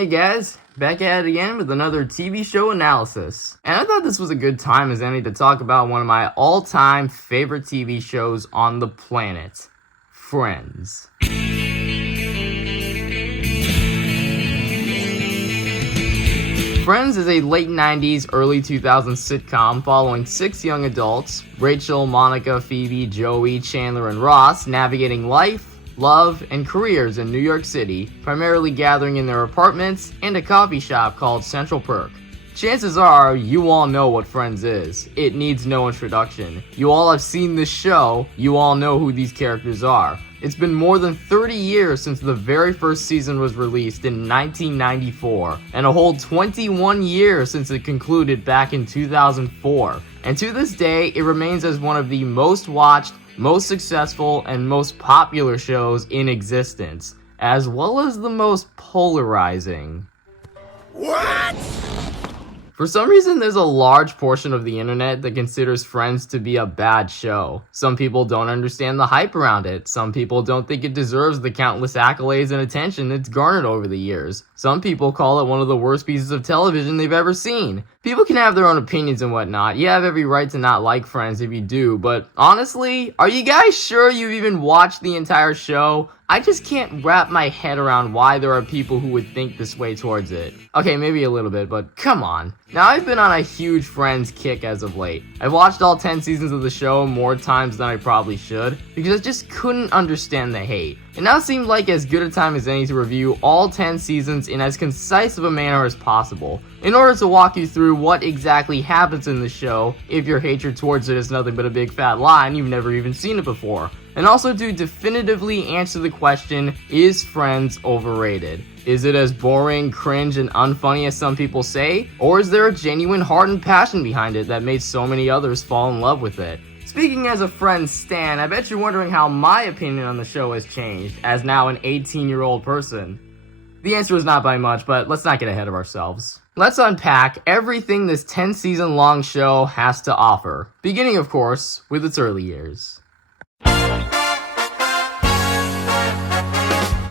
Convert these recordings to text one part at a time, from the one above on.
Hey guys, back at it again with another TV show analysis. And I thought this was a good time as any to talk about one of my all-time favorite TV shows on the planet, Friends. Friends is a late 90s, early 2000s sitcom following 6 young adults, Rachel, Monica, Phoebe, Joey, Chandler, and Ross, navigating life, love, and careers in New York City, primarily gathering in their apartments and a coffee shop called Central Perk. Chances are, you all know what Friends is. It needs no introduction. You all have seen this show, you all know who these characters are. It's been more than 30 years since the very first season was released in 1994, and a whole 21 years since it concluded back in 2004. And to this day, it remains as one of the most watched, most successful, and most popular shows in existence, as well as the most polarizing. What? For some reason, there's a large portion of the internet that considers Friends to be a bad show. Some people don't understand the hype around it. Some people don't think it deserves the countless accolades and attention it's garnered over the years. Some people call it one of the worst pieces of television they've ever seen. People can have their own opinions and whatnot. You have every right to not like Friends if you do, but honestly, are you guys sure you've even watched the entire show? I just can't wrap my head around why there are people who would think this way towards it. Okay, maybe a little bit, but come on. Now, I've been on a huge Friends kick as of late. I've watched all 10 seasons of the show more times than I probably should, because I just couldn't understand the hate. It now seemed like as good a time as any to review all 10 seasons in as concise of a manner as possible, in order to walk you through what exactly happens in the show if your hatred towards it is nothing but a big fat lie and you've never even seen it before. And also to definitively answer the question, is Friends overrated? Is it as boring, cringe, and unfunny as some people say? Or is there a genuine heart and passion behind it that made so many others fall in love with it? Speaking as a Friends stan, I bet you're wondering how my opinion on the show has changed, as now an 18-year-old person. The answer is not by much, but let's not get ahead of ourselves. Let's unpack everything this 10-season long show has to offer, beginning of course with its early years.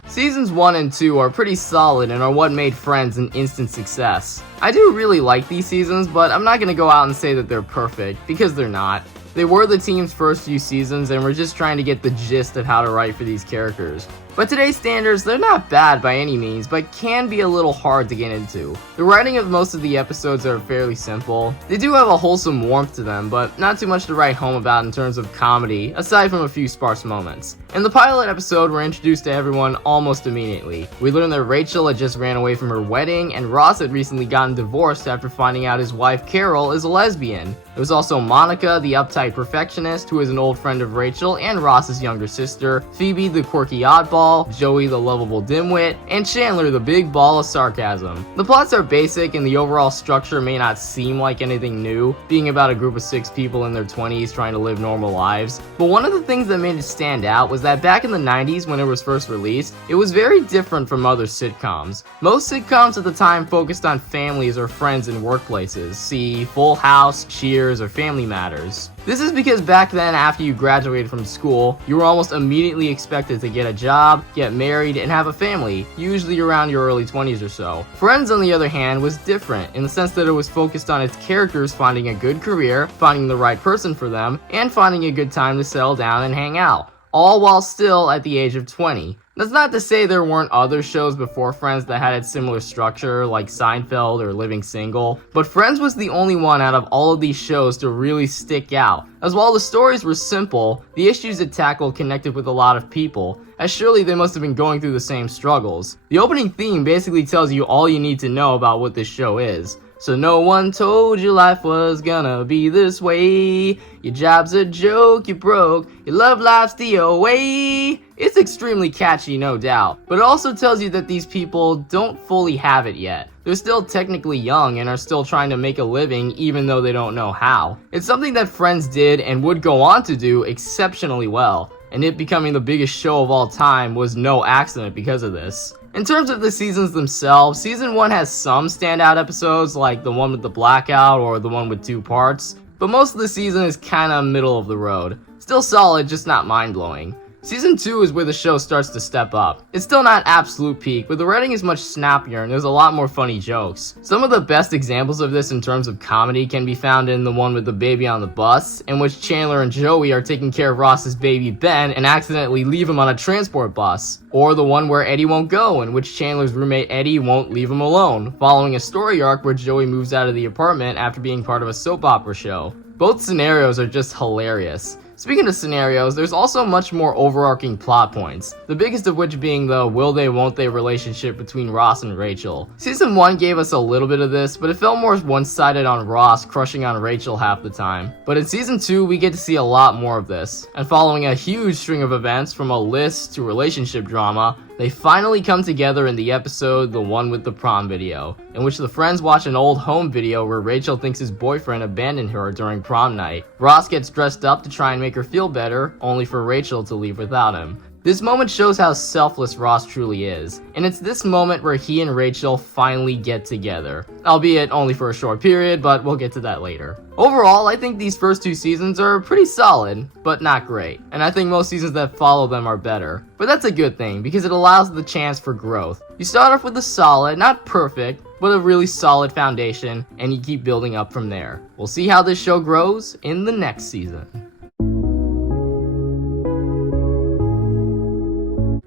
Seasons 1 and 2 are pretty solid and are what made Friends an instant success. I do really like these seasons, but I'm not gonna go out and say that they're perfect, because they're not. They were the team's first few seasons and we're just trying to get the gist of how to write for these characters. But today's standards, they're not bad by any means, but can be a little hard to get into. The writing of most of the episodes are fairly simple. They do have a wholesome warmth to them, but not too much to write home about in terms of comedy, aside from a few sparse moments. In the pilot episode, we're introduced to everyone almost immediately. We learn that Rachel had just ran away from her wedding, and Ross had recently gotten divorced after finding out his wife Carol is a lesbian. There was also Monica, the uptight perfectionist, who is an old friend of Rachel and Ross's younger sister, Phoebe, the quirky oddball, Joey, the lovable dimwit, and Chandler, the big ball of sarcasm. The plots are basic and the overall structure may not seem like anything new, being about a group of 6 people in their 20s trying to live normal lives. But one of the things that made it stand out was that back in the 90s when it was first released, it was very different from other sitcoms. Most sitcoms at the time focused on families or friends in workplaces, see Full House, Cheers, or Family Matters. This is because back then, after you graduated from school, you were almost immediately expected to get a job, get married, and have a family, usually around your early 20s or so. Friends, on the other hand, was different in the sense that it was focused on its characters finding a good career, finding the right person for them, and finding a good time to settle down and hang out, all while still at the age of 20. That's not to say there weren't other shows before Friends that had a similar structure, like Seinfeld or Living Single, but Friends was the only one out of all of these shows to really stick out, as while the stories were simple, the issues it tackled connected with a lot of people, as surely they must have been going through the same struggles. The opening theme basically tells you all you need to know about what this show is. So no one told you life was gonna be this way. Your job's a joke, you broke. Your love life's DOA. It's extremely catchy, no doubt. But it also tells you that these people don't fully have it yet. They're still technically young and are still trying to make a living even though they don't know how. It's something that Friends did and would go on to do exceptionally well. And it becoming the biggest show of all time was no accident because of this. In terms of the seasons themselves, Season 1 has some standout episodes like the one with the blackout or the one with 2 parts, but most of the season is kinda middle of the road. Still solid, just not mind-blowing. Season 2 is where the show starts to step up. It's still not absolute peak, but the writing is much snappier and there's a lot more funny jokes. Some of the best examples of this in terms of comedy can be found in the one with the baby on the bus, in which Chandler and Joey are taking care of Ross's baby Ben and accidentally leave him on a transport bus. Or the one where Eddie won't go, in which Chandler's roommate Eddie won't leave him alone, following a story arc where Joey moves out of the apartment after being part of a soap opera show. Both scenarios are just hilarious. Speaking of scenarios, there's also much more overarching plot points, the biggest of which being the will they won't they relationship between Ross and Rachel. Season 1 gave us a little bit of this, but it felt more one-sided on Ross crushing on Rachel half the time. But in Season 2, we get to see a lot more of this, and following a huge string of events from a list to relationship drama, they finally come together in the episode The One with the Prom Video, in which the friends watch an old home video where Rachel thinks his boyfriend abandoned her during prom night. Ross gets dressed up to try and make her feel better, only for Rachel to leave without him. This moment shows how selfless Ross truly is, and it's this moment where he and Rachel finally get together. Albeit only for a short period, but we'll get to that later. Overall, I think these first 2 seasons are pretty solid, but not great, and I think most seasons that follow them are better. But that's a good thing, because it allows the chance for growth. You start off with a solid, not perfect, but a really solid foundation, and you keep building up from there. We'll see how this show grows in the next season.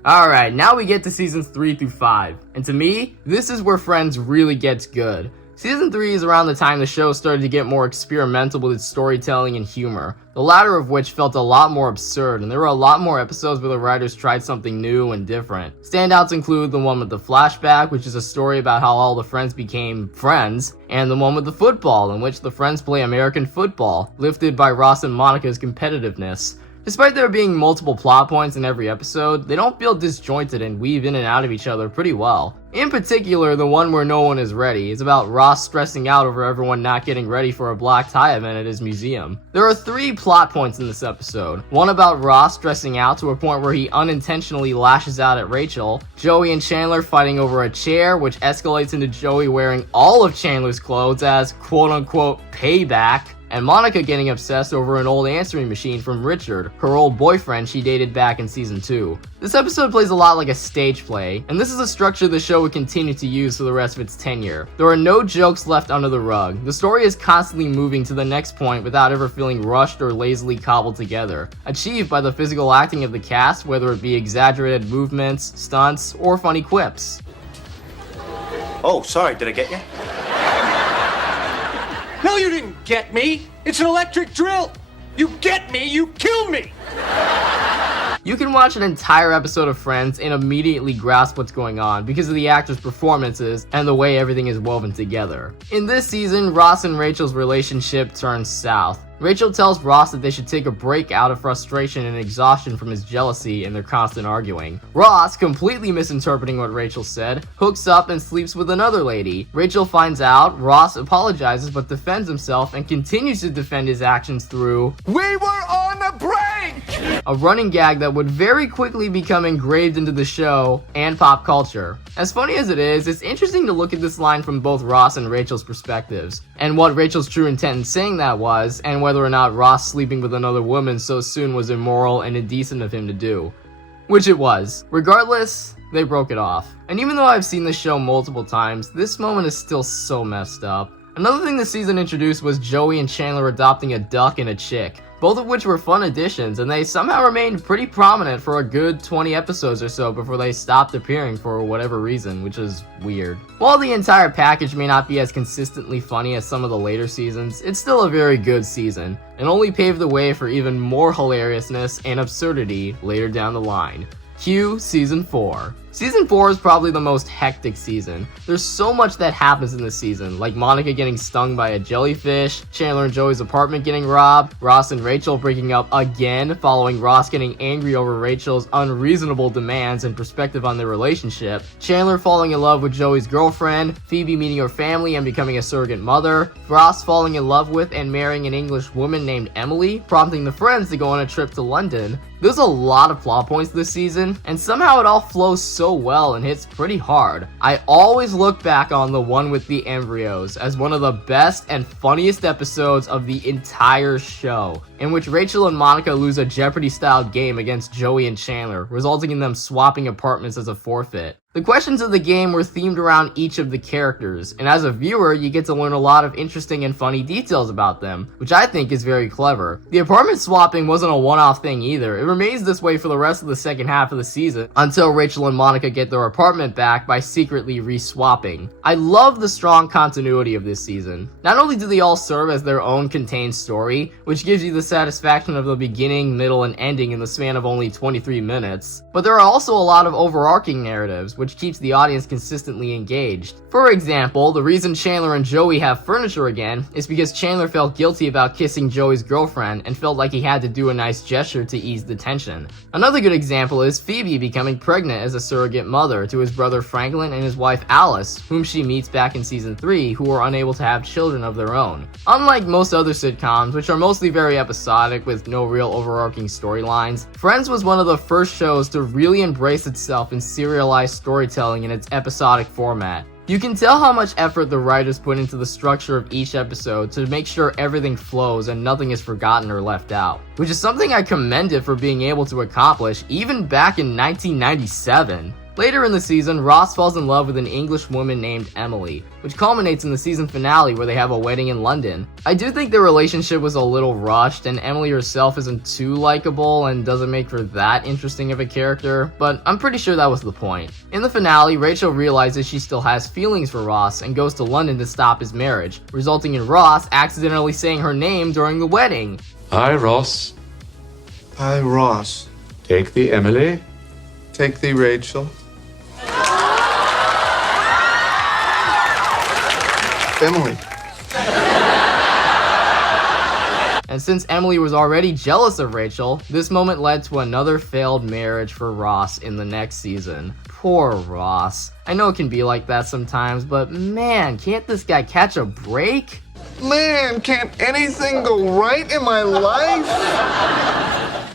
Alright, now we get to seasons 3 through 5, and to me, this is where Friends really gets good. Season 3 is around the time the show started to get more experimental with its storytelling and humor, the latter of which felt a lot more absurd, and there were a lot more episodes where the writers tried something new and different. Standouts include the one with the flashback, which is a story about how all the friends became friends, and the one with the football, in which the friends play American football, lifted by Ross and Monica's competitiveness. Despite there being multiple plot points in every episode, they don't feel disjointed and weave in and out of each other pretty well. In particular, the one where no one is ready is about Ross stressing out over everyone not getting ready for a black tie event at his museum. There are 3 plot points in this episode. One about Ross stressing out to a point where he unintentionally lashes out at Rachel, Joey and Chandler fighting over a chair, which escalates into Joey wearing all of Chandler's clothes as quote-unquote payback, and Monica getting obsessed over an old answering machine from Richard, her old boyfriend she dated back in season 2. This episode plays a lot like a stage play, and this is a structure the show would continue to use for the rest of its tenure. There are no jokes left under the rug. The story is constantly moving to the next point without ever feeling rushed or lazily cobbled together, achieved by the physical acting of the cast, whether it be exaggerated movements, stunts, or funny quips. Oh, sorry, did I get you? No, you didn't get me. It's an electric drill. You get me, you kill me. You can watch an entire episode of Friends and immediately grasp what's going on because of the actors' performances and the way everything is woven together. In this season, Ross and Rachel's relationship turns south. Rachel tells Ross that they should take a break out of frustration and exhaustion from his jealousy and their constant arguing. Ross, completely misinterpreting what Rachel said, hooks up and sleeps with another lady. Rachel finds out, Ross apologizes but defends himself and continues to defend his actions through We were on a break! A running gag that would very quickly become engraved into the show and pop culture. As funny as it is, it's interesting to look at this line from both Ross and Rachel's perspectives, and what Rachel's true intent in saying that was, and whether or not Ross sleeping with another woman so soon was immoral and indecent of him to do. Which it was. Regardless, they broke it off. And even though I've seen this show multiple times, this moment is still so messed up. Another thing this season introduced was Joey and Chandler adopting a duck and a chick, both of which were fun additions, and they somehow remained pretty prominent for a good 20 episodes or so before they stopped appearing for whatever reason, which is weird. While the entire package may not be as consistently funny as some of the later seasons, it's still a very good season, and only paved the way for even more hilariousness and absurdity later down the line. Cue Season 4. Season 4 is probably the most hectic season. There's so much that happens in this season, like Monica getting stung by a jellyfish, Chandler and Joey's apartment getting robbed, Ross and Rachel breaking up again following Ross getting angry over Rachel's unreasonable demands and perspective on their relationship, Chandler falling in love with Joey's girlfriend, Phoebe meeting her family and becoming a surrogate mother, Ross falling in love with and marrying an English woman named Emily, prompting the friends to go on a trip to London. There's a lot of plot points this season, and somehow it all flows so well and hits pretty hard. I always look back on the one with the embryos as one of the best and funniest episodes of the entire show. in which Rachel and Monica lose a Jeopardy-style game against Joey and Chandler, resulting in them swapping apartments as a forfeit. The questions of the game were themed around each of the characters, and as a viewer, you get to learn a lot of interesting and funny details about them, which I think is very clever. The apartment swapping wasn't a one-off thing either. It remains this way for the rest of the second half of the season, until Rachel and Monica get their apartment back by secretly re-swapping. I love the strong continuity of this season. Not only do they all serve as their own contained story, which gives you the satisfaction of the beginning, middle, and ending in the span of only 23 minutes, but there are also a lot of overarching narratives, which keeps the audience consistently engaged. For example, the reason Chandler and Joey have furniture again is because Chandler felt guilty about kissing Joey's girlfriend and felt like he had to do a nice gesture to ease the tension. Another good example is Phoebe becoming pregnant as a surrogate mother to his brother Franklin and his wife Alice, whom she meets back in season 3, who are unable to have children of their own. Unlike most other sitcoms, which are mostly very episodic with no real overarching storylines, Friends was one of the first shows to really embrace itself in serialized storytelling in its episodic format. You can tell how much effort the writers put into the structure of each episode to make sure everything flows and nothing is forgotten or left out, which is something I commend it for being able to accomplish even back in 1997. Later in the season, Ross falls in love with an English woman named Emily, which culminates in the season finale where they have a wedding in London. I do think their relationship was a little rushed, and Emily herself isn't too likable and doesn't make her that interesting of a character, but I'm pretty sure that was the point. In the finale, Rachel realizes she still has feelings for Ross and goes to London to stop his marriage, resulting in Ross accidentally saying her name during the wedding. Hi, Ross. Hi, Ross. Take thee, Emily. Take thee, Rachel. Emily. And since Emily was already jealous of Rachel, this moment led to another failed marriage for Ross in the next season. Poor Ross. I know it can be like that sometimes, but man, can't this guy catch a break? Man, can't anything go right in my life?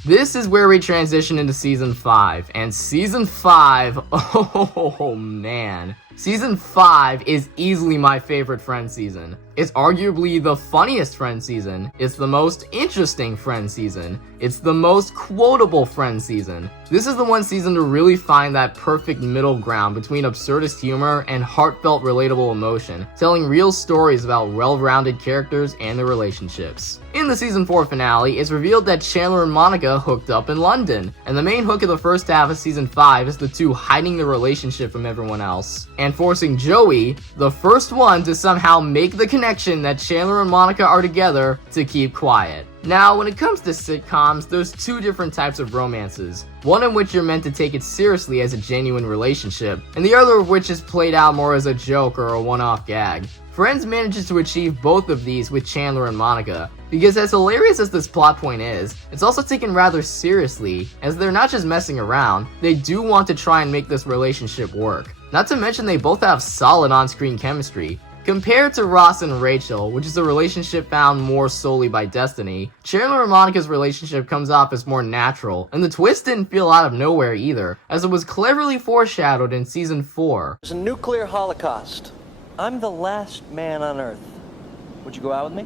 This is where we transition into season 5, and season 5, oh man. Season 5 is easily my favorite Friends season. It's arguably the funniest Friends season. It's the most interesting Friends season. It's the most quotable Friends season. This is the one season to really find that perfect middle ground between absurdist humor and heartfelt relatable emotion, telling real stories about well-rounded characters and their relationships. In the season 4 finale, it's revealed that Chandler and Monica hooked up in London, and the main hook of the first half of season 5 is the two hiding their relationship from everyone else, and forcing Joey, the first one to somehow make the connection that Chandler and Monica are together, to keep quiet. Now, when it comes to sitcoms, there's two different types of romances. One in which you're meant to take it seriously as a genuine relationship, and the other of which is played out more as a joke or a one-off gag. Friends manages to achieve both of these with Chandler and Monica, because as hilarious as this plot point is, it's also taken rather seriously, as they're not just messing around, they do want to try and make this relationship work. Not to mention they both have solid on-screen chemistry. Compared to Ross and Rachel, which is a relationship found more solely by destiny, Chandler and Monica's relationship comes off as more natural, and the twist didn't feel out of nowhere either, as it was cleverly foreshadowed in season 4. There's a nuclear holocaust. I'm the last man on Earth. Would you go out with me?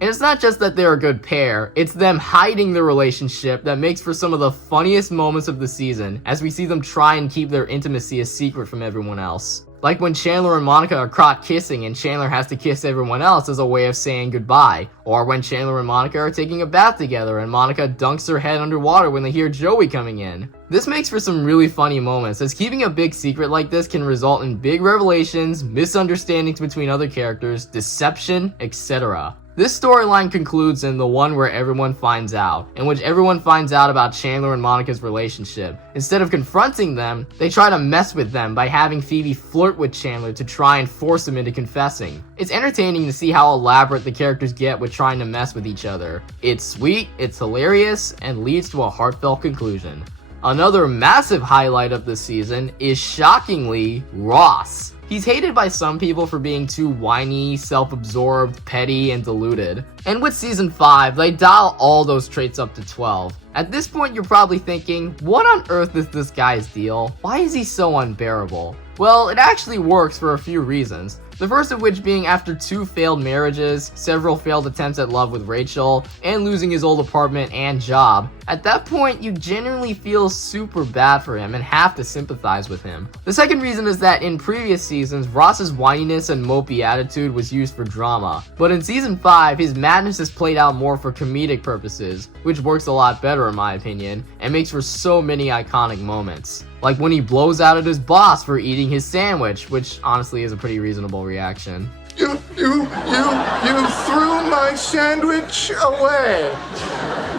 And it's not just that they're a good pair, it's them hiding the relationship that makes for some of the funniest moments of the season, as we see them try and keep their intimacy a secret from everyone else. Like when Chandler and Monica are caught kissing and Chandler has to kiss everyone else as a way of saying goodbye. Or when Chandler and Monica are taking a bath together and Monica dunks her head underwater when they hear Joey coming in. This makes for some really funny moments, as keeping a big secret like this can result in big revelations, misunderstandings between other characters, deception, etc. This storyline concludes in the one where everyone finds out, in which everyone finds out about Chandler and Monica's relationship. Instead of confronting them, they try to mess with them by having Phoebe flirt with Chandler to try and force him into confessing. It's entertaining to see how elaborate the characters get with trying to mess with each other. It's sweet, it's hilarious, and leads to a heartfelt conclusion. Another massive highlight of this season is, shockingly, Ross. He's hated by some people for being too whiny, self-absorbed, petty, and deluded. And with season 5, they dial all those traits up to 12. At this point, you're probably thinking, what on earth is this guy's deal? Why is he so unbearable? Well, it actually works for a few reasons. The first of which being after 2 failed marriages, several failed attempts at love with Rachel, and losing his old apartment and job. At that point, you genuinely feel super bad for him and have to sympathize with him. The second reason is that in previous seasons, Ross's whininess and mopey attitude was used for drama, but in season 5, his madness is played out more for comedic purposes, which works a lot better in my opinion, and makes for so many iconic moments. Like when he blows out at his boss for eating his sandwich, which honestly is a pretty reasonable reaction. You threw my sandwich away.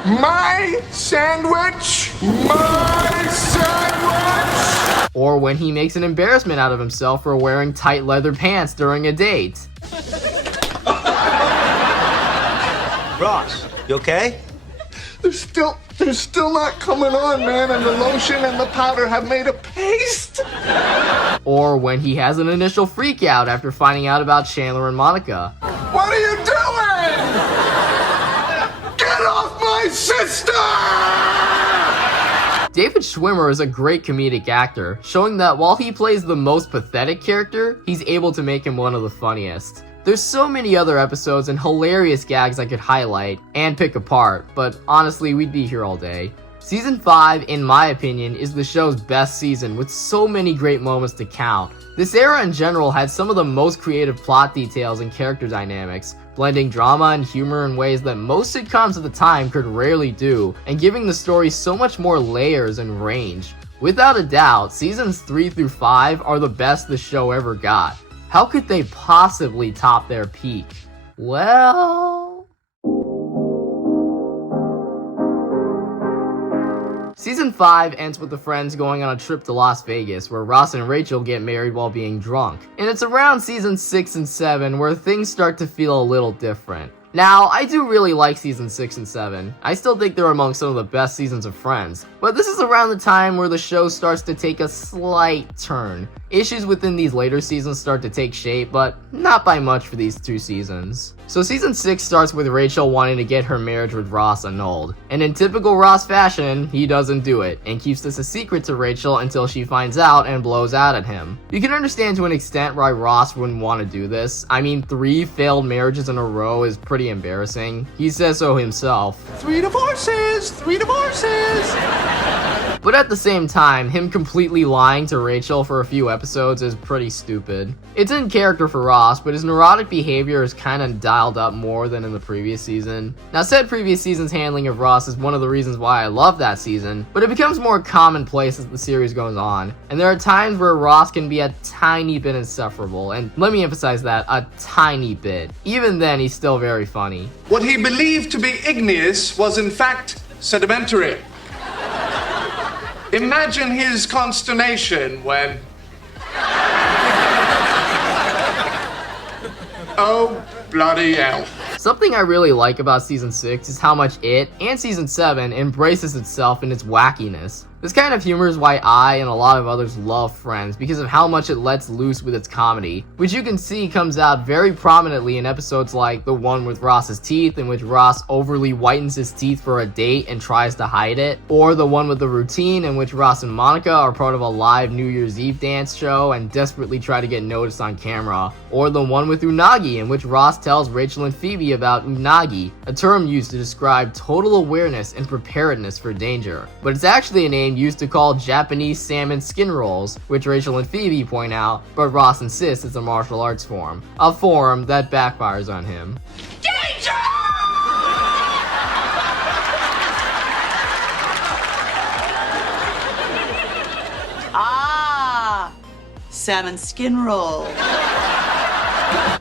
My sandwich! My sandwich! Or when he makes an embarrassment out of himself for wearing tight leather pants during a date. Ross, you okay? They're still not coming on, man, and the lotion and the powder have made a paste. Or when he has an initial freak out after finding out about Chandler and Monica. What are you doing? Get off my sister! David Schwimmer is a great comedic actor, showing that while he plays the most pathetic character, he's able to make him one of the funniest. There's so many other episodes and hilarious gags I could highlight and pick apart, but honestly, we'd be here all day. Season 5, in my opinion, is the show's best season with so many great moments to count. This era in general had some of the most creative plot details and character dynamics, blending drama and humor in ways that most sitcoms at the time could rarely do, and giving the story so much more layers and range. Without a doubt, seasons 3 through 5 are the best the show ever got. How could they possibly top their peak? Well... Season 5 ends with the friends going on a trip to Las Vegas where Ross and Rachel get married while being drunk. And it's around season 6 and 7 where things start to feel a little different. Now, I do really like season 6 and 7. I still think they're among some of the best seasons of Friends. But this is around the time where the show starts to take a slight turn. Issues within these later seasons start to take shape, but not by much for these 2 seasons. So season 6 starts with Rachel wanting to get her marriage with Ross annulled. And in typical Ross fashion, he doesn't do it, and keeps this a secret to Rachel until she finds out and blows out at him. You can understand to an extent why Ross wouldn't want to do this. I mean, 3 failed marriages in a row is pretty embarrassing. He says so himself. 3 divorces! 3 divorces! But at the same time, him completely lying to Rachel for a few episodes is pretty stupid. It's in character for Ross, but his neurotic behavior is kinda dialed up more than in the previous season. Now, said previous season's handling of Ross is one of the reasons why I love that season, but it becomes more commonplace as the series goes on, and there are times where Ross can be a tiny bit insufferable, and let me emphasize that, a tiny bit. Even then, he's still very funny. What he believed to be igneous was in fact sedimentary. Imagine his consternation when... Oh, bloody hell. Something I really like about season 6 is how much it, and season 7, embraces itself in its wackiness. This kind of humor is why I and a lot of others love Friends, because of how much it lets loose with its comedy, which you can see comes out very prominently in episodes like the one with Ross's teeth, in which Ross overly whitens his teeth for a date and tries to hide it, or the one with the routine, in which Ross and Monica are part of a live New Year's Eve dance show and desperately try to get noticed on camera, or the one with Unagi, in which Ross tells Rachel and Phoebe about Unagi, a term used to describe total awareness and preparedness for danger, but it's actually a name used to call Japanese salmon skin rolls, which Rachel and Phoebe point out, but Ross insists it's a martial arts form. A form that backfires on him. Danger! Ah, salmon skin roll.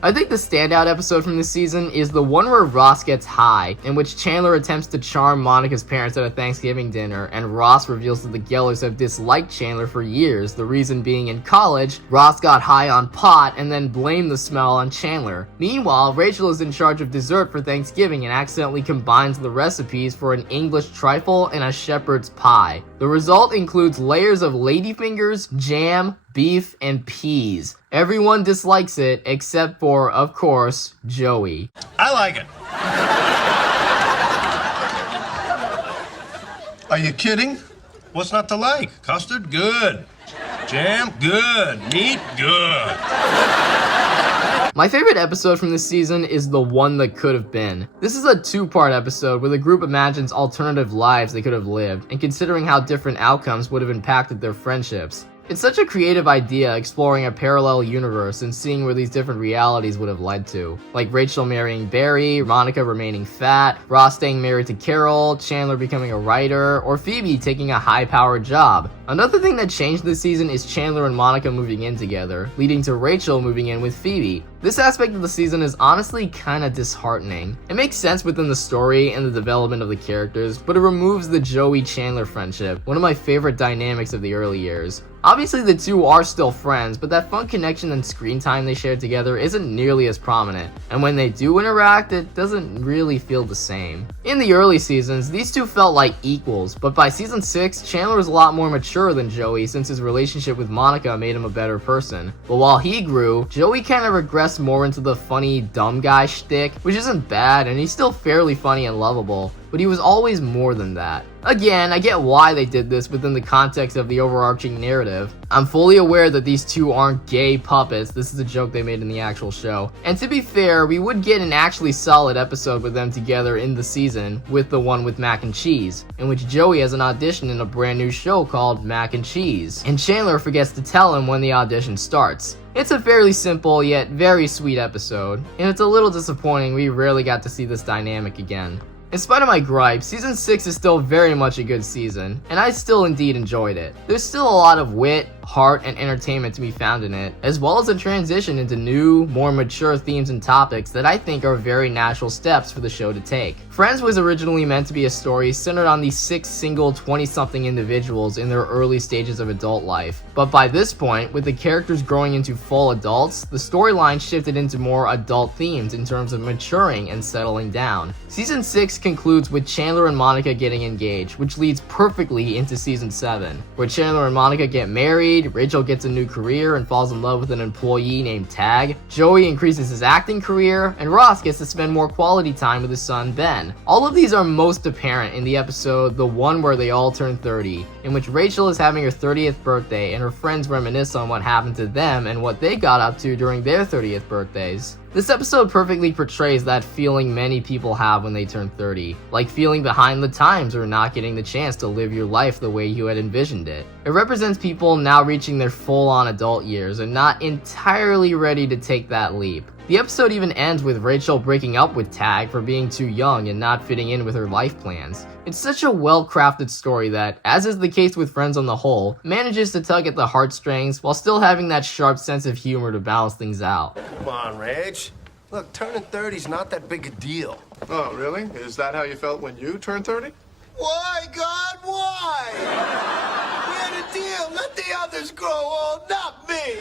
I think the standout episode from this season is the one where Ross gets high, in which Chandler attempts to charm Monica's parents at a Thanksgiving dinner, and Ross reveals that the Gellers have disliked Chandler for years, the reason being in college, Ross got high on pot and then blamed the smell on Chandler. Meanwhile, Rachel is in charge of dessert for Thanksgiving and accidentally combines the recipes for an English trifle and a shepherd's pie. The result includes layers of ladyfingers, jam, beef, and peas. Everyone dislikes it, except for, of course, Joey. I like it. Are you kidding? What's not to like? Custard? Good. Jam? Good. Meat? Good. My favorite episode from this season is The One That Could Have Been. This is a two-part episode where the group imagines alternative lives they could have lived, and considering how different outcomes would have impacted their friendships. It's such a creative idea, exploring a parallel universe and seeing where these different realities would have led to. Like Rachel marrying Barry, Monica remaining fat, Ross staying married to Carol, Chandler becoming a writer, or Phoebe taking a high-powered job. Another thing that changed this season is Chandler and Monica moving in together, leading to Rachel moving in with Phoebe. This aspect of the season is honestly kinda disheartening. It makes sense within the story and the development of the characters, but it removes the Joey-Chandler friendship, one of my favorite dynamics of the early years. Obviously the two are still friends, but that fun connection and screen time they share together isn't nearly as prominent, and when they do interact, it doesn't really feel the same. In the early seasons, these two felt like equals, but by season 6, Chandler was a lot more mature than Joey since his relationship with Monica made him a better person. But while he grew, Joey kinda regressed more into the funny, dumb guy shtick, which isn't bad, and he's still fairly funny and lovable, but he was always more than that. Again, I get why they did this within the context of the overarching narrative. I'm fully aware that these two aren't gay puppets, this is a joke they made in the actual show. And to be fair, we would get an actually solid episode with them together in the season, with the one with Mac and Cheese, in which Joey has an audition in a brand new show called Mac and Cheese, and Chandler forgets to tell him when the audition starts. It's a fairly simple yet very sweet episode, and it's a little disappointing we rarely got to see this dynamic again. In spite of my gripes, Season 6 is still very much a good season, and I still indeed enjoyed it. There's still a lot of wit, heart, and entertainment to be found in it, as well as a transition into new, more mature themes and topics that I think are very natural steps for the show to take. Friends was originally meant to be a story centered on these 6 single 20-something individuals in their early stages of adult life, but by this point, with the characters growing into full adults, the storyline shifted into more adult themes in terms of maturing and settling down. Season 6 concludes with Chandler and Monica getting engaged, which leads perfectly into Season 7, where Chandler and Monica get married, Rachel gets a new career and falls in love with an employee named Tag, Joey increases his acting career, and Ross gets to spend more quality time with his son Ben. All of these are most apparent in the episode The One Where They All Turn 30, in which Rachel is having her 30th birthday and her friends reminisce on what happened to them and what they got up to during their 30th birthdays. This episode perfectly portrays that feeling many people have when they turn 30, like feeling behind the times or not getting the chance to live your life the way you had envisioned it. It represents people now reaching their full-on adult years and not entirely ready to take that leap. The episode even ends with Rachel breaking up with Tag for being too young and not fitting in with her life plans. It's such a well-crafted story that, as is the case with Friends on the whole, manages to tug at the heartstrings while still having that sharp sense of humor to balance things out. Come on, Rach. Look, turning 30's not that big a deal. Oh, really? Is that how you felt when you turned 30? Why, God, why? We had a deal. Let the others grow old, not me.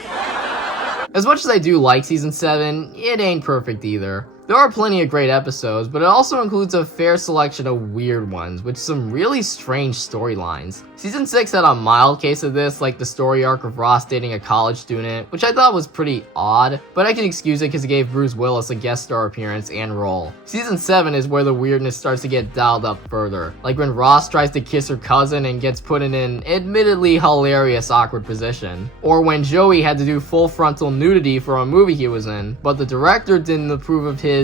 As much as I do like Season 7, it ain't perfect either. There are plenty of great episodes, but it also includes a fair selection of weird ones, with some really strange storylines. Season 6 had a mild case of this, like the story arc of Ross dating a college student, which I thought was pretty odd, but I can excuse it because it gave Bruce Willis a guest star appearance and role. Season 7 is where the weirdness starts to get dialed up further, like when Ross tries to kiss her cousin and gets put in an admittedly hilarious awkward position, or when Joey had to do full frontal nudity for a movie he was in, but the director didn't approve of his.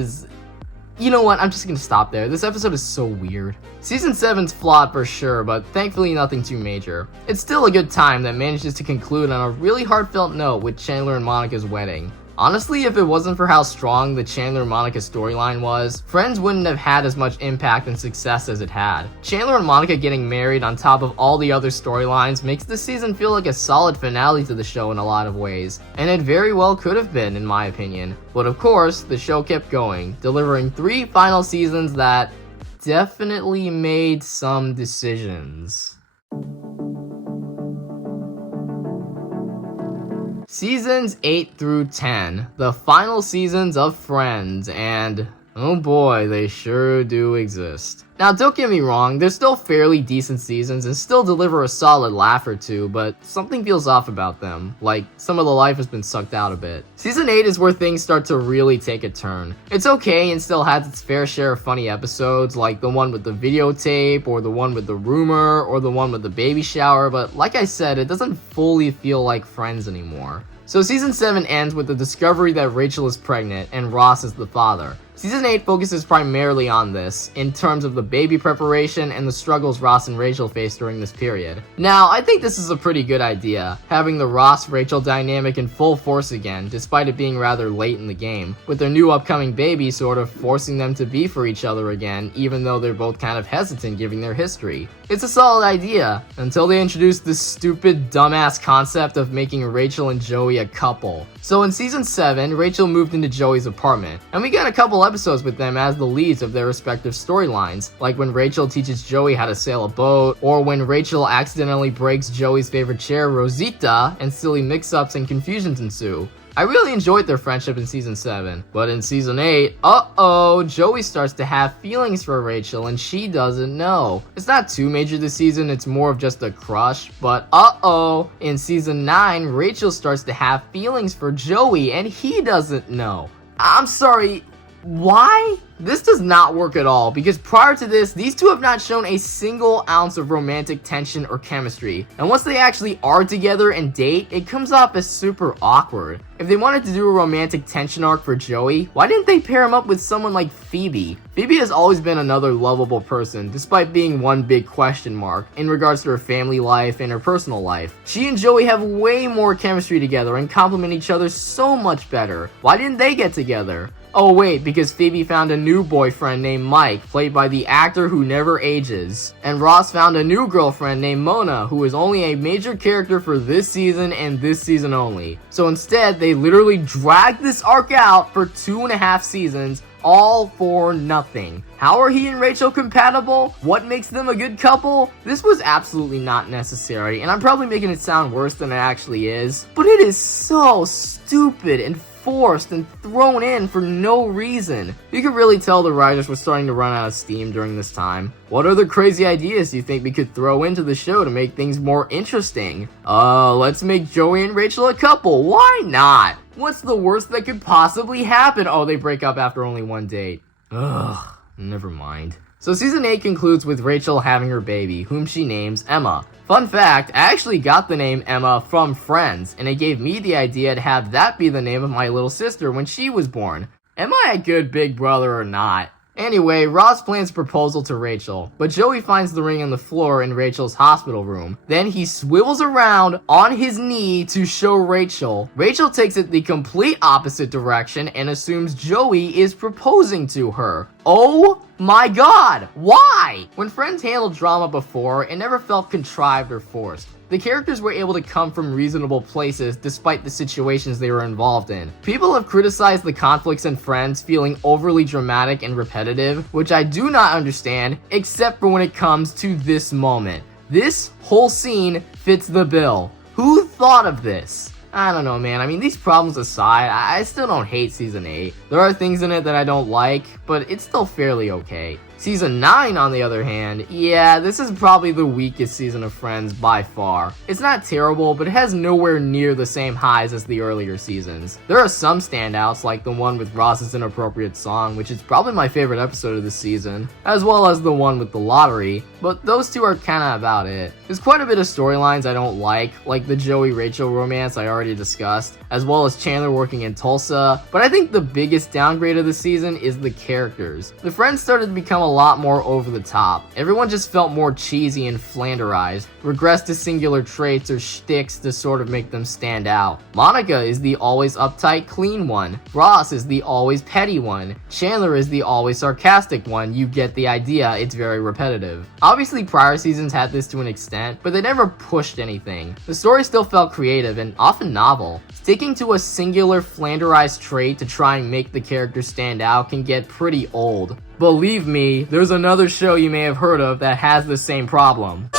You know what, I'm just gonna stop there. This episode is so weird. Season 7's flawed for sure, but thankfully nothing too major. It's still a good time that manages to conclude on a really heartfelt note with Chandler and Monica's wedding. Honestly, if it wasn't for how strong the Chandler and Monica storyline was, Friends wouldn't have had as much impact and success as it had. Chandler and Monica getting married on top of all the other storylines makes this season feel like a solid finale to the show in a lot of ways, and it very well could have been, in my opinion. But of course, the show kept going, delivering 3 final seasons that definitely made some decisions. Seasons 8 through 10, the final seasons of Friends, and oh boy, they sure do exist. Now don't get me wrong, they're still fairly decent seasons and still deliver a solid laugh or two, but something feels off about them, like some of the life has been sucked out a bit. Season 8 is where things start to really take a turn. It's okay and still has its fair share of funny episodes, like the one with the videotape, or the one with the rumor, or the one with the baby shower, but like I said, it doesn't fully feel like Friends anymore. So season 7 ends with the discovery that Rachel is pregnant and Ross is the father. Season 8 focuses primarily on this, in terms of the baby preparation and the struggles Ross and Rachel face during this period. Now, I think this is a pretty good idea, having the Ross-Rachel dynamic in full force again, despite it being rather late in the game, with their new upcoming baby sort of forcing them to be for each other again, even though they're both kind of hesitant given their history. It's a solid idea, until they introduce this stupid, dumbass concept of making Rachel and Joey a couple. So in season 7, Rachel moved into Joey's apartment, and we got a couple episodes with them as the leads of their respective storylines, like when Rachel teaches Joey how to sail a boat, or when Rachel accidentally breaks Joey's favorite chair, Rosita, and silly mix-ups and confusions ensue. I really enjoyed their friendship in season 7, but in season 8, Joey starts to have feelings for Rachel and she doesn't know. It's not too major this season, it's more of just a crush, but in season 9, Rachel starts to have feelings for Joey and he doesn't know. I'm sorry, why? This does not work at all, because prior to this, these two have not shown a single ounce of romantic tension or chemistry, and once they actually are together and date, it comes off as super awkward. If they wanted to do a romantic tension arc for Joey, why didn't they pair him up with someone like Phoebe? Phoebe has always been another lovable person, despite being one big question mark in regards to her family life and her personal life. She and Joey have way more chemistry together and complement each other so much better. Why didn't they get together? Oh wait, because Phoebe found a new boyfriend named Mike, played by the actor who never ages. And Ross found a new girlfriend named Mona, who is only a major character for this season and this season only. So instead, they literally dragged this arc out for 2.5 seasons, all for nothing. How are he and Rachel compatible? What makes them a good couple? This was absolutely not necessary, and I'm probably making it sound worse than it actually is, but it is so stupid and forced and thrown in for no reason. You could really tell the writers were starting to run out of steam during this time. What other crazy ideas do you think we could throw into the show to make things more interesting? Let's make Joey and Rachel a couple. Why not? What's the worst that could possibly happen? Oh, they break up after only one date. Ugh, never mind. So season 8 concludes with Rachel having her baby, whom she names Emma. Fun fact, I actually got the name Emma from Friends, and it gave me the idea to have that be the name of my little sister when she was born. Am I a good big brother or not? Anyway, Ross plans a proposal to Rachel, but Joey finds the ring on the floor in Rachel's hospital room. Then he swivels around on his knee to show Rachel. Rachel takes it the complete opposite direction and assumes Joey is proposing to her. Oh my god, why? When Friends handled drama before, it never felt contrived or forced. The characters were able to come from reasonable places despite the situations they were involved in. People have criticized the conflicts in Friends feeling overly dramatic and repetitive, which I do not understand, except for when it comes to this moment. This whole scene fits the bill. Who thought of this? I don't know, man. I mean, these problems aside, I still don't hate Season 8. There are things in it that I don't like, but it's still fairly okay. Season 9, on the other hand, yeah, this is probably the weakest season of Friends by far. It's not terrible, but it has nowhere near the same highs as the earlier seasons. There are some standouts, like the one with Ross's inappropriate song, which is probably my favorite episode of this season, as well as the one with the lottery, but those two are kinda about it. There's quite a bit of storylines I don't like the Joey-Rachel romance I already discussed, as well as Chandler working in Tulsa, but I think the biggest downgrade of the season is the characters. The Friends started to become a lot more over the top. Everyone just felt more cheesy and flanderized, regressed to singular traits or shticks to sort of make them stand out. Monica is the always uptight, clean one. Ross is the always petty one. Chandler is the always sarcastic one. You get the idea, it's very repetitive. Obviously, prior seasons had this to an extent, but they never pushed anything. The story still felt creative and often novel. Sticking to a singular flanderized trait to try and make the character stand out can get pretty old. Believe me, there's another show you may have heard of that has the same problem.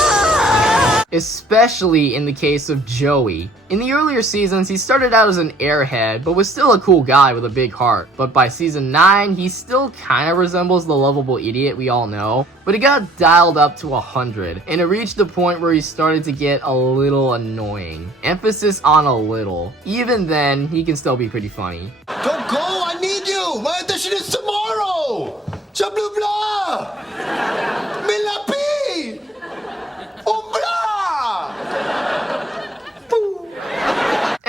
Especially in the case of Joey. In the earlier seasons, he started out as an airhead, but was still a cool guy with a big heart. But by season 9, he still kinda resembles the lovable idiot we all know, but he got dialed up to 100, and it reached a point where he started to get a little annoying. Emphasis on a little. Even then, he can still be pretty funny. Don't go, I need you! My audition is tomorrow! Blah blah blah! Me lapi!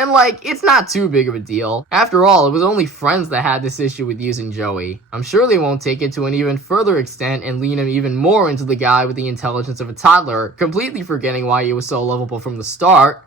And like, it's not too big of a deal. After all, it was only Friends that had this issue with using Joey. I'm sure they won't take it to an even further extent and lean him even more into the guy with the intelligence of a toddler, completely forgetting why he was so lovable from the start.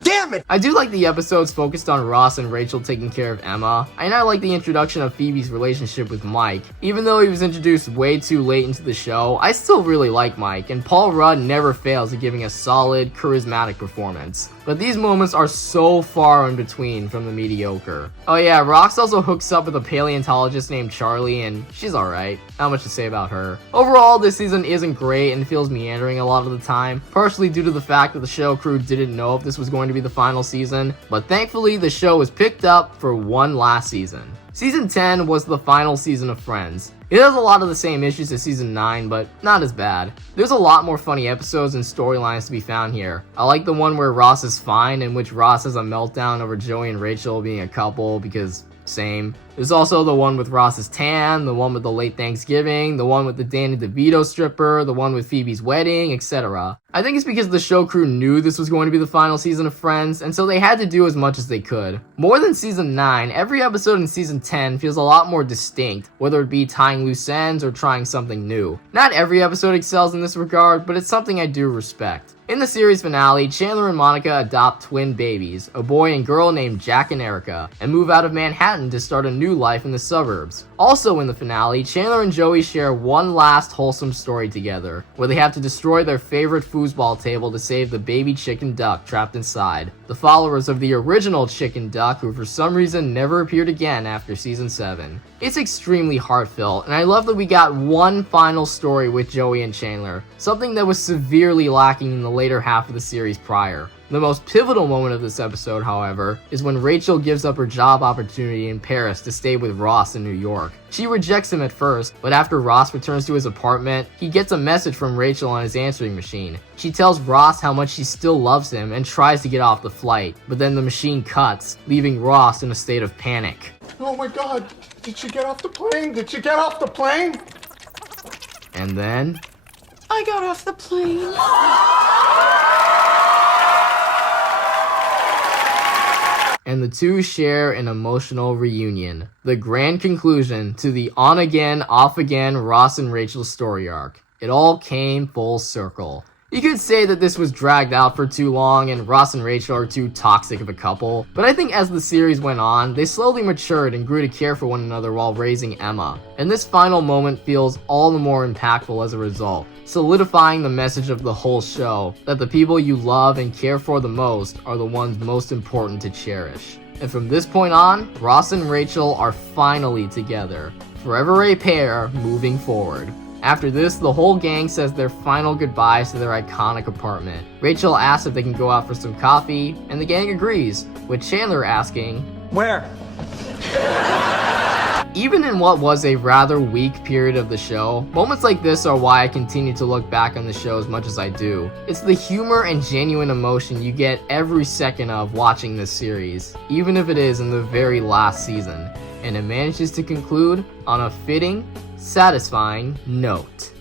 Damn it! I do like the episodes focused on Ross and Rachel taking care of Emma, and I like the introduction of Phoebe's relationship with Mike. Even though he was introduced way too late into the show, I still really like Mike, and Paul Rudd never fails at giving a solid, charismatic performance. But these moments are so far in between from the mediocre. Oh yeah, Rox also hooks up with a paleontologist named Charlie, and she's alright. Not much to say about her. Overall, this season isn't great and feels meandering a lot of the time, partially due to the fact that the show crew didn't know if this was going to be the final season, but thankfully the show was picked up for one last season. Season 10 was the final season of Friends. It has a lot of the same issues as season 9, but not as bad. There's a lot more funny episodes and storylines to be found here. I like the one where Ross is fine, in which Ross has a meltdown over Joey and Rachel being a couple because same. There's also the one with Ross's tan, the one with the late Thanksgiving, the one with the Danny DeVito stripper, the one with Phoebe's wedding, etc. I think it's because the show crew knew this was going to be the final season of Friends, and so they had to do as much as they could. More than season 9, every episode in season 10 feels a lot more distinct, whether it be tying loose ends or trying something new. Not every episode excels in this regard, but it's something I do respect. In the series finale, Chandler and Monica adopt twin babies, a boy and girl named Jack and Erica, and move out of Manhattan to start a new life in the suburbs. Also in the finale, Chandler and Joey share one last wholesome story together, where they have to destroy their favorite foosball table to save the baby chicken duck trapped inside, the followers of the original chicken duck who for some reason never appeared again after season 7. It's extremely heartfelt, and I love that we got one final story with Joey and Chandler, something that was severely lacking in the later half of the series prior. The most pivotal moment of this episode, however, is when Rachel gives up her job opportunity in Paris to stay with Ross in New York. She rejects him at first, but after Ross returns to his apartment, he gets a message from Rachel on his answering machine. She tells Ross how much she still loves him and tries to get off the flight, but then the machine cuts, leaving Ross in a state of panic. Oh my God, did she get off the plane? Did she get off the plane? And then... I got off the plane. And the two share an emotional reunion, the grand conclusion to the on-again, off-again Ross and Rachel story arc. It all came full circle. You could say that this was dragged out for too long and Ross and Rachel are too toxic of a couple, but I think as the series went on, they slowly matured and grew to care for one another while raising Emma. And this final moment feels all the more impactful as a result, solidifying the message of the whole show, that the people you love and care for the most are the ones most important to cherish. And from this point on, Ross and Rachel are finally together, forever a pair moving forward. After this, the whole gang says their final goodbyes to their iconic apartment. Rachel asks if they can go out for some coffee, and the gang agrees, with Chandler asking, Where? Even in what was a rather weak period of the show, moments like this are why I continue to look back on the show as much as I do. It's the humor and genuine emotion you get every second of watching this series, even if it is in the very last season, and it manages to conclude on a fitting, satisfying note.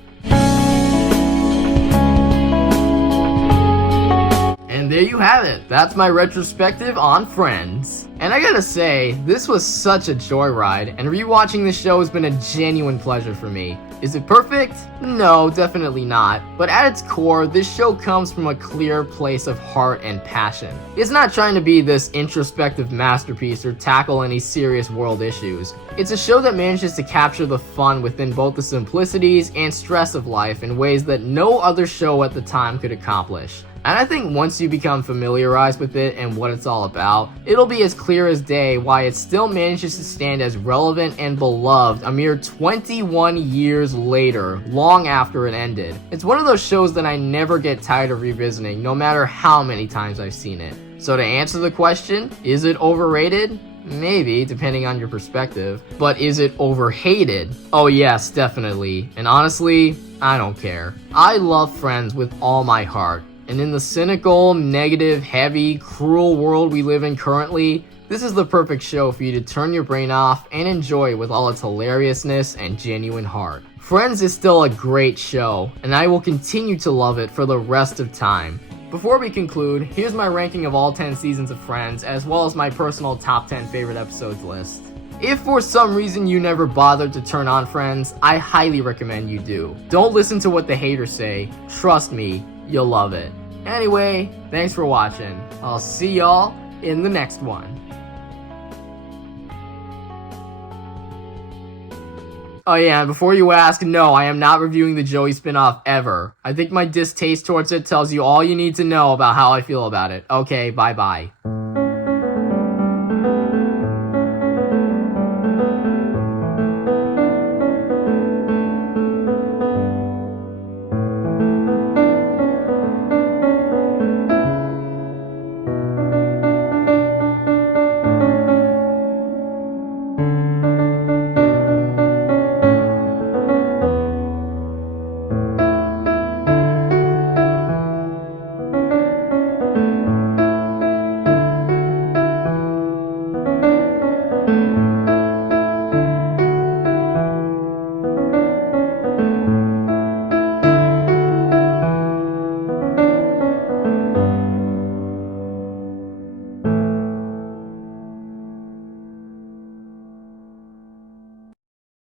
And there you have it. That's my retrospective on Friends. And I gotta say, this was such a joyride, and rewatching this show has been a genuine pleasure for me. Is it perfect? No, definitely not. But at its core, this show comes from a clear place of heart and passion. It's not trying to be this introspective masterpiece or tackle any serious world issues. It's a show that manages to capture the fun within both the simplicities and stress of life in ways that no other show at the time could accomplish. And I think once you become familiarized with it and what it's all about, it'll be as clear as day why it still manages to stand as relevant and beloved a mere 21 years later, long after it ended. It's one of those shows that I never get tired of revisiting, no matter how many times I've seen it. So to answer the question, is it overrated? Maybe, depending on your perspective. But is it overhated? Oh yes, definitely. And honestly, I don't care. I love Friends with all my heart. And in the cynical, negative, heavy, cruel world we live in currently, this is the perfect show for you to turn your brain off and enjoy with all its hilariousness and genuine heart. Friends is still a great show, and I will continue to love it for the rest of time. Before we conclude, here's my ranking of all 10 seasons of Friends, as well as my personal top 10 favorite episodes list. If for some reason you never bothered to turn on Friends, I highly recommend you do. Don't listen to what the haters say. Trust me, you'll love it. Anyway, thanks for watching. I'll see y'all in the next one. Oh yeah, and before you ask, no, I am not reviewing the Joey spinoff ever. I think my distaste towards it tells you all you need to know about how I feel about it. Okay, bye-bye.